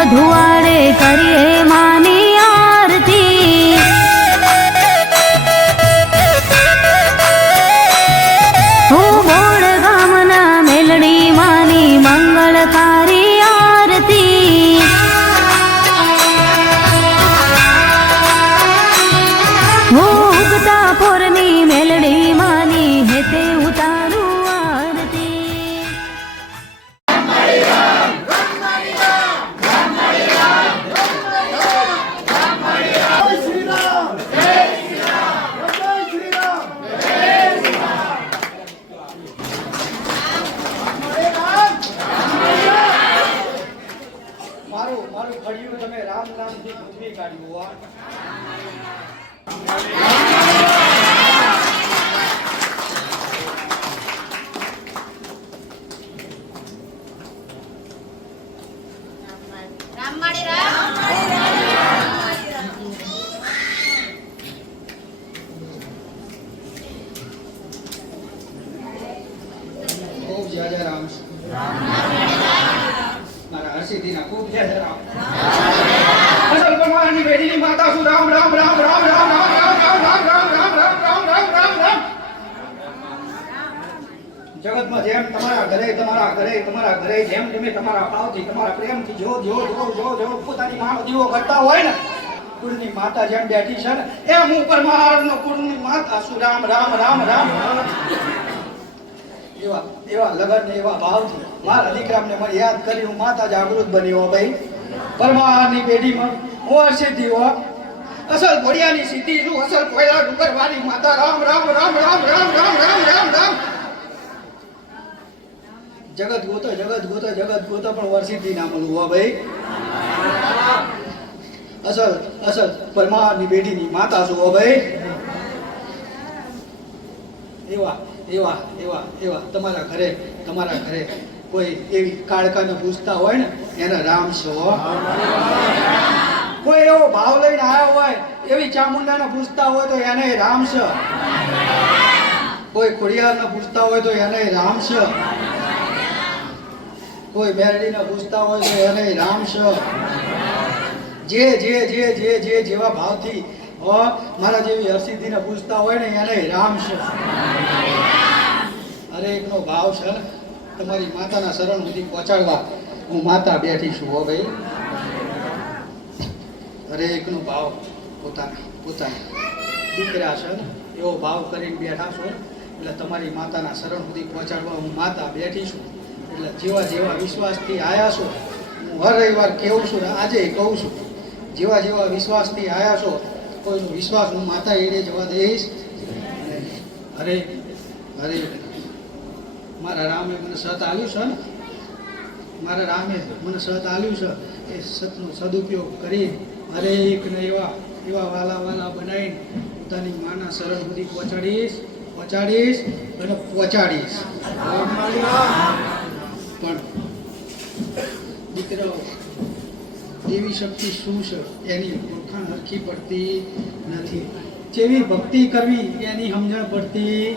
વધુ આડે કરીએ. của જય રામ નારાયણ સિદ્ધિ ના ખૂબ જય રામ બેટીની માતા શું રામ રામ રામ રામ રામ રામ રામ રામ રામ રામ રામ રામ રામ રામ રામ રામ જગતમાં જેમ તમારા ઘરે તમારા ઘરે તમારા ઘરે જેમ તમે તમારા ભાવથી તમારા પ્રેમથી જો જો જો જો જો પોતાની માનો દીવો કરતા હોય ને કુળની માતા જેમ બેઠી છે ને એમ હું પરમારનો કુળની માતા શું રામ રામ રામ રામ એવા એવા લગન ને એવા ભાવથી મારા દીકરાને મને યાદ કરી હું માતા જાગૃત બન્યો ભાઈ પરમારની પેઢીમાં સિદ્ધિ હો. અસલ ઘોડિયાની સિદ્ધિ શું? અસલ કોયલા ડુંગર વાળી માતા. રામ રામ રામ રામ રામ રામ રામ રામ રામ. જગત ગોતો જગત ગોતો જગત ગોતો, પણ વરસિદ્ધિ ના મળવું હો ભાઈ. અસલ અસલ પરમારની બેટીની માતા શું હો ભાઈ. એવા એવા એવા એવા તમારા ઘરે તમારા ઘરે કોઈ એવી કાળકાને પૂછતા હોય ને, એને રામ છો. કોઈ એવો ભાવ લઈને આવ્યો હોય, એવી ચામુંડાને પૂછતા હોય તો એને રામ છે. કોઈ ખોડિયારને પૂછતા હોય તો એને રામ છે. કોઈ બેરડીને પૂછતા હોય તો એને રામ છે. જે જે જે જે જે જેવા ભાવથી મારા જેવી હરસિદ્ધિને પૂછતા હોય ને એને રામ છે. હરેકનો ભાવ છે. તમારી માતાના શરણ સુધી પહોંચાડવા હું માતા બેઠી છું, હો ભાઈ. હરેકનો ભાવ પોતાના પોતાના. દીકરા છે ને, એવો ભાવ કરીને બેઠા છો. એટલે તમારી માતાના શરણ સુધી પહોંચાડવા હું માતા બેઠી છું. એટલે જેવા જેવા વિશ્વાસથી આવ્યા છો, હું હર રવિવાર કહું છું આજે કહું છું. જેવા જેવા વિશ્વાસથી આવ્યા છો, કોઈનો વિશ્વાસ હું માતા એડે જવા દઈશ. હરે હરે મારા રામે મને સત આવ્યું છે ને? મારા રામે મને સત આવ્યું છે. એ સતનો સદુપયોગ કરી હરેકને એવા એવા વાલા વાલા બનાવીને પોતાની માના શરણ સુધી પહોંચાડીશ પહોંચાડીશ અને પહોંચાડીશ. પણ દીકરાઓ, દેવી શક્તિ શું છે? એની ઓળખાણ હરખી પડતી નથી. જેવી ભક્તિ કરવી, એની સમજણ પડતી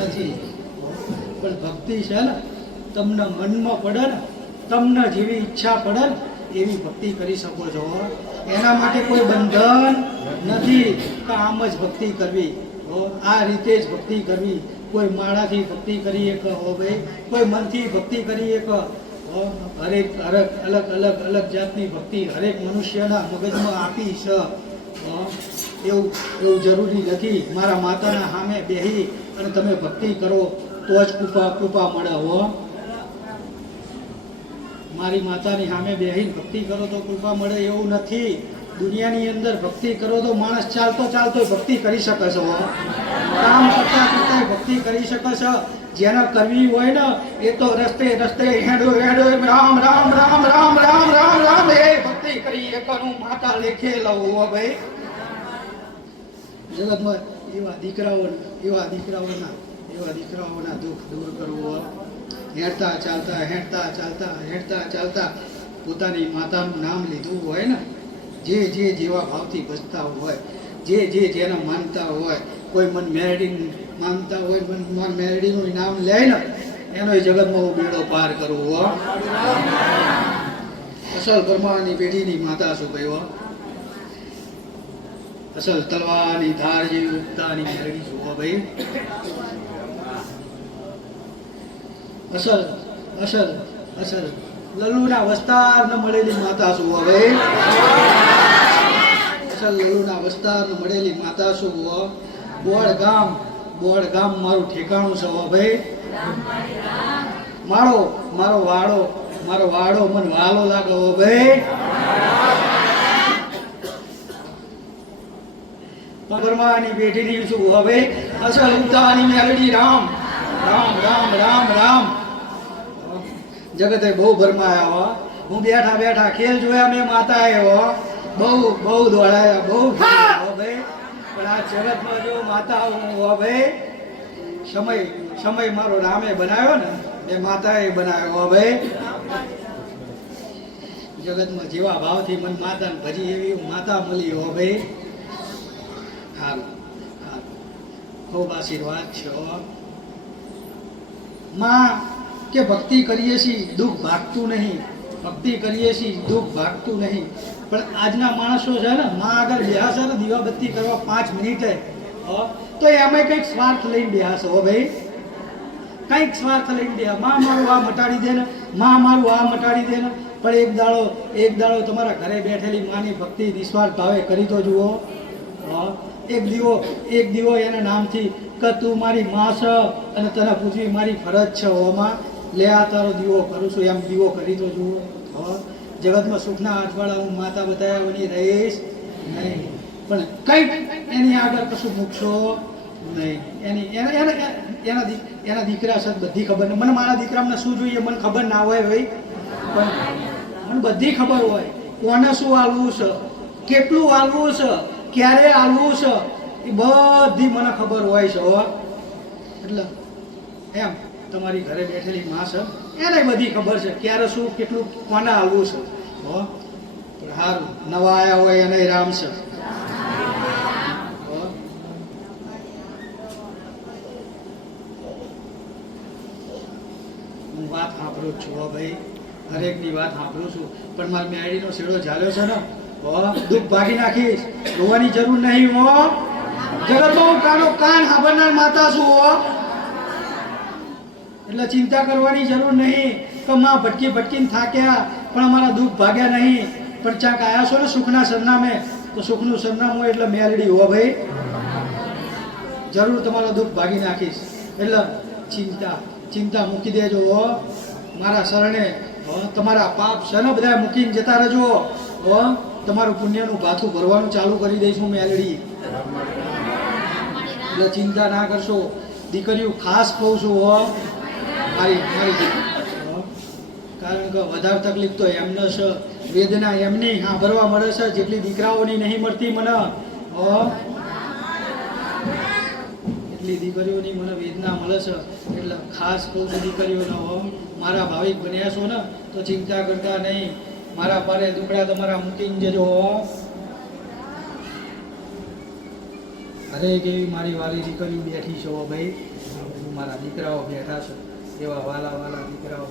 નથી. પણ ભક્તિ છે ને, તમને મનમાં પડે ને, તમને જેવી ઈચ્છા પડે ને એવી ભક્તિ કરી શકો છો. એના માટે કોઈ બંધન નથી તો આમ જ ભક્તિ કરવી. આ રીતે જ ભક્તિ કરવી. કોઈ માળાથી ભક્તિ કરી એક હો ભાઈ, કોઈ મનથી ભક્તિ કરી એક હરેક હરેક, અલગ અલગ અલગ જાતની ભક્તિ હરેક મનુષ્યના મગજમાં આપી છે એવું એવું જરૂરી નથી. મારા માતાના સામે બેહી અને તમે ભક્તિ કરો, તો જ કૃપા કૃપા મળે, હો. મારી માતાની સામે બેહીને ભક્તિ કરો તો કૃપા મળે એવું નથી. દુનિયાની અંદર ભક્તિ કરો તો માણસ ચાલતો ચાલતો ભક્તિ કરી શકે છે કામ કરતા કરતા ભક્તિ કરી શકે છે. જેને કરવી હોય ને, એ તો રસ્તે રસ્તે હેડો હેડો રામ રામ રામ રામ રામ રામ રામ એ ભક્તિ કરી એ કરું માતા લેખે લઉં હો ભાઈ. જગતમાં એવા દીકરાઓ એવા દીકરાઓના એવા દીકરાઓના દુઃખ દૂર કરવું હેડતા ચાલતા હેડતા ચાલતા હેડતા ચાલતા પોતાની માતાનું નામ લીધું હોય ને, જે જે જેવા ભાવથી ભજતા હોય, જે જે જેને માનતા હોય, કોઈ મન મેરડી માનતા હોય, મન મન મેરડીનું નામ લે ને એનો જગતમાં હું બેડો પાર કરું હો. અસલ પરમાની પેઢીની માતા શું ભાઈ હો? અસલ તલવારની ધાર જેવી ઉગતાની મેરડી છું ભાઈ? અસલ અસર અસલ લલ્લુના વસ્તારને મળેલી માતા શું હવે? અસર, લલ્લુના વસ્તારને મળેલી માતા શું હો બોળ ગામ બોળ ગામ મારું ઠેકાણું છે ભાઈ. મારો મારો વાડો મારો વાડો મને વાલો લાગે ભાઈ. બેઠી બેઠીની છું હવે અસલ ઉતાની મેલડી રામ રામ રામ રામ રામ. જગતે બહુ ભરમાયા હો હું બેઠા બેઠા ખેલ જોયા મેં માતા હો બહુ બહુ દોડાયા, બહુ હો ભાઈ. પણ આ જગતમાં જો માતા હું, હો ભાઈ. સમય સમય મારો રામે બનાવ્યો ને એ માતાએ બનાવ્યો, હો ભાઈ. જગતમાં જેવા ભાવથી મન માતાને ભજી એવી માતા મળી, હો ભાઈ. હારું. ખૂબ આશીર્વાદ છે, હો. માં કે ભક્તિ કરીએ છીએ, દુઃખ ભાગતું નહીં. ભક્તિ કરીએ છીએ, દુઃખ ભાગતું નહીં. પણ આજના માણસો છે ને, માં આગળ બેહાશે ને દીવાબત્તી કરવા પાંચ મિનિટે. તો એમાં કંઈક સ્વાર્થ લઈને બેહાશે હો ભાઈ. કંઈક સ્વાર્થ લઈને બેહા. માં મારું આ મટાડી દે ને, માં મારું આ મટાડી દે ને. પણ એક દાડો એક દાડો તમારા ઘરે બેઠેલી માની ભક્તિ નિસ્વાર્થ ભાવે કરી તો જુઓ. એક દીવો એક દીવો એના નામથી, કે તું મારી માં છે અને તને પૂછવી મારી ફરજ છે, હોમાં. લે આ તારો દીવો કરું છું, એમ દીવો કરી તો જુઓ. જગતમાં સુખના અઠવાડા હું માતા બતાવ્યા વની રહીશ નહીં. પણ કંઈક એની આગળ કશું મૂકશો નહીં. એની, એના એના એના દીકરા છે, બધી ખબર મને મારા દીકરામને શું જોઈએ, મને ખબર ના હોય ભાઈ. પણ મને બધી ખબર હોય. કોને શું આલવું છે? કેટલું આલવું છે? ક્યારે આલવું છે? એ બધી મને ખબર હોય છે એટલે એમ. તમારી ઘરે બેઠેલી માં છે? એને બધી ખબર છે. ક્યારે શું, કેટલું, કોને આવવું છે? હો? સારું નવા આવ્યા હોય એને રામ છે. હું? વાત સાંભળું છું, હો ભાઈ. હરેકની વાત સાંભળું છું. પણ મારા મેળીનો શેડો ઝાલ્યો છે ને, હો? દુઃખ ભાગી નાખીશ. રોવાની જરૂર નહીં, હો? જગતમાં હું કાનો કાન સાંભળનાર માતા છું, હો. એટલે ચિંતા કરવાની જરૂર નહીં કે માં ભટકી ભટકીને થાક્યા, પણ અમારા દુઃખ ભાગ્યા નહીં. પણ ચાક આયા છો ને સુખના સરનામે, તો સુખનું સરનામું એટલે મેલડી હો ભાઈ. જરૂર તમારો દુઃખ ભાગી નાખીશ. એટલે ચિંતા ચિંતા મૂકી દેજો હો. મારા શરણે તમારા પાપ શને બધા મૂકીને જતા રહેજો. હો, તમારું પુણ્યનું ભાથું ભરવાનું ચાલુ કરી દઈશું મેલડી એટલે ચિંતા ના કરશો. દીકરીઓ ખાસ કહું છું, હો. કારણ કે વધારે તકલીફ તો એમને છે વેદના એમની ભરવા મળે છે, જેટલી દીકરાઓની નહીં મળતી મને. એટલી દીકરીઓની મને વેદના મળે છે, એટલે ખાસ કહું છું દીકરીઓનો મારા ભાવિક બન્યા છો ને, તો ચિંતા કરતા નહીં. મારા પારે દુકડા તમારા મૂકીને જજો અરે કેવી મારી વાલી દીકરીઓ બેઠી છો ભાઈ. મારા દીકરાઓ બેઠા છે. એવા વાલા વાલા દીકરાઓ